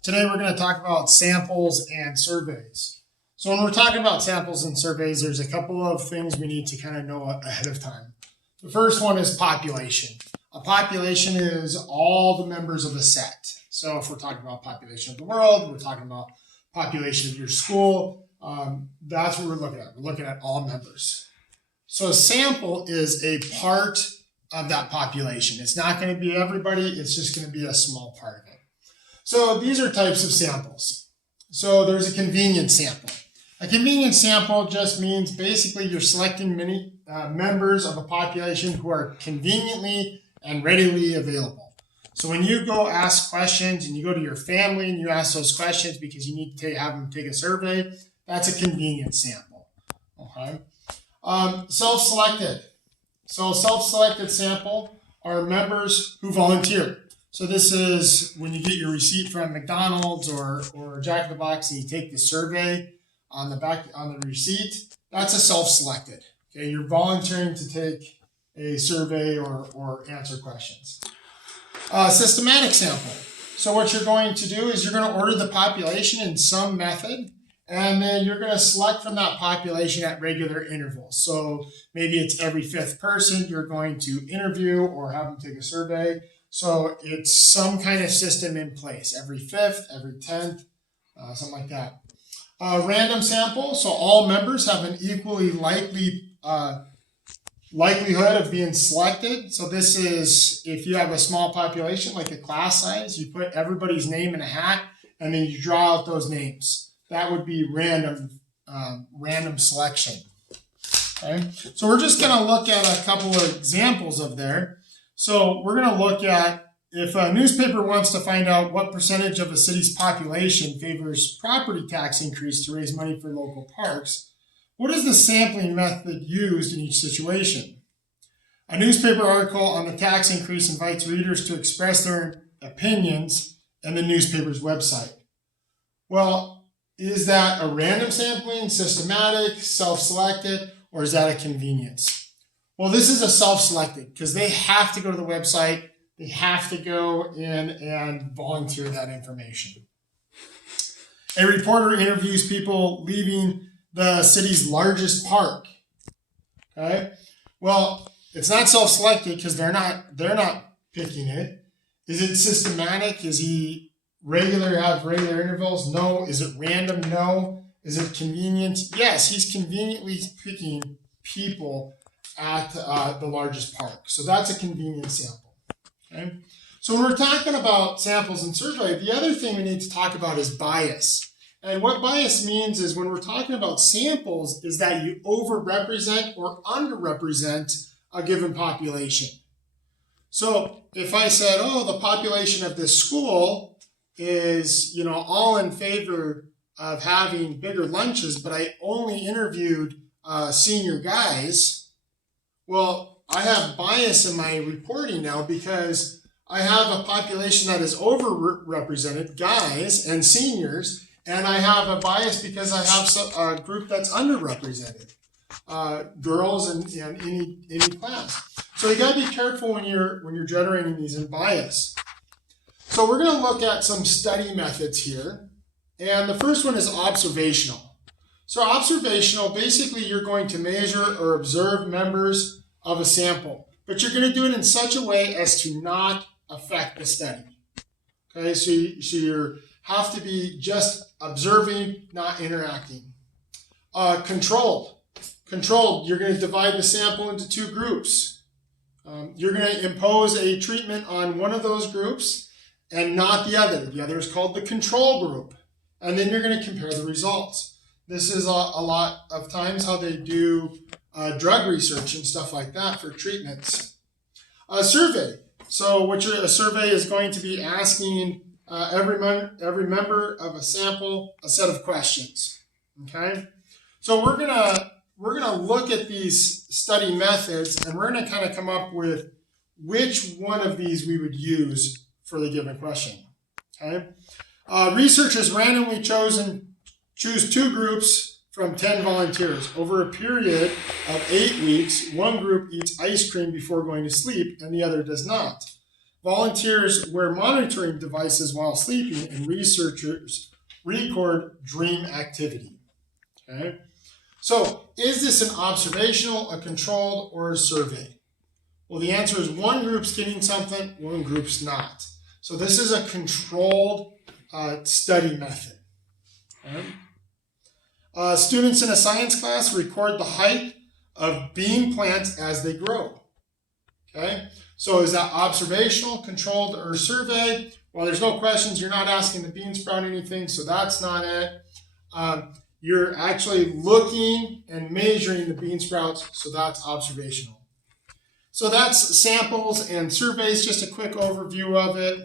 Today we're going to talk about samples and surveys. So when we're talking about samples and surveys, there's a couple of things we need to kind of know ahead of time. The first one is population. A population is all the members of a set. So if we're talking about population of the world, we're talking about population of your school, that's what we're looking at. We're looking at all members. So a sample is a part of that population. It's not going to be everybody, it's just going to be a small part of it. So these are types of samples. So there's a convenience sample. A convenience sample just means basically you're selecting many members of a population who are conveniently and readily available. So when you go ask questions and you go to your family and you ask those questions because you need to have them take a survey, that's a convenience sample. Okay. Self-selected. So self-selected sample are members who volunteer. So this is when you get your receipt from McDonald's or Jack in the Box and you take the survey on the back on the receipt. That's a self-selected. Okay, you're volunteering to take a survey or answer questions. Systematic sample. So what you're going to do is you're going to order the population in some method, and then you're going to select from that population at regular intervals. So maybe it's every fifth person you're going to interview or have them take a survey. So it's some kind of system in place, every fifth, every 10th, something like that. Random sample, so all members have an equally likely likelihood of being selected. So this is if you have a small population, like a class size, you put everybody's name in a hat and then you draw out those names. That would be random selection. Okay, so we're just going to look at a couple of examples of there. So we're going to look at if a newspaper wants to find out what percentage of a city's population favors property tax increase to raise money for local parks, what is the sampling method used in each situation? A newspaper article on the tax increase invites readers to express their opinions in the newspaper's website. Well, is that a random sampling, systematic, self-selected, or is that a convenience? Well, this is a self-selected because they have to go to the website. They have to go in and volunteer that information. A reporter interviews people leaving the city's largest park. Okay. Well, it's not self-selected because they're not picking it. Is it systematic? Is he have regular intervals? No. Is it random? No. Is it convenient? Yes, he's conveniently picking people at the largest park. So that's a convenience sample. Okay. So when we're talking about samples and survey, the other thing we need to talk about is bias. And what bias means is when we're talking about samples is that you overrepresent or underrepresent a given population. So if I said, oh, the population of this school is, all in favor of having bigger lunches, but I only interviewed senior guys, well, I have bias in my reporting now because I have a population that is overrepresented, guys and seniors, and I have a bias because I have a group that's underrepresented, girls and any class. So you got to be careful when you're generating these in bias. So we're going to look at some study methods here, and the first one is observational. So observational, basically you're going to measure or observe members of a sample, but you're going to do it in such a way as to not affect the study. Okay, so you have to be just observing, not interacting. Controlled, you're going to divide the sample into two groups. You're going to impose a treatment on one of those groups and not the other. The other is called the control group. And then you're going to compare the results. This is a lot of times how they do drug research and stuff like that for treatments. A survey. So a survey is going to be asking every member of a sample a set of questions. Okay. So we're gonna look at these study methods and we're gonna kind of come up with which one of these we would use for the given question. Okay. Researchers randomly choose two groups from 10 volunteers. Over a period of 8 weeks, one group eats ice cream before going to sleep and the other does not. Volunteers wear monitoring devices while sleeping, and researchers record dream activity. Okay? So, is this an observational, a controlled, or a survey? Well, the answer is one group's getting something, one group's not. So this is a controlled study method. Okay? Students in a science class record the height of bean plants as they grow. Okay? So is that observational, controlled, or survey? Well, there's no questions. You're not asking the bean sprout anything, so that's not it. You're actually looking and measuring the bean sprouts, so that's observational. So that's samples and surveys, just a quick overview of it.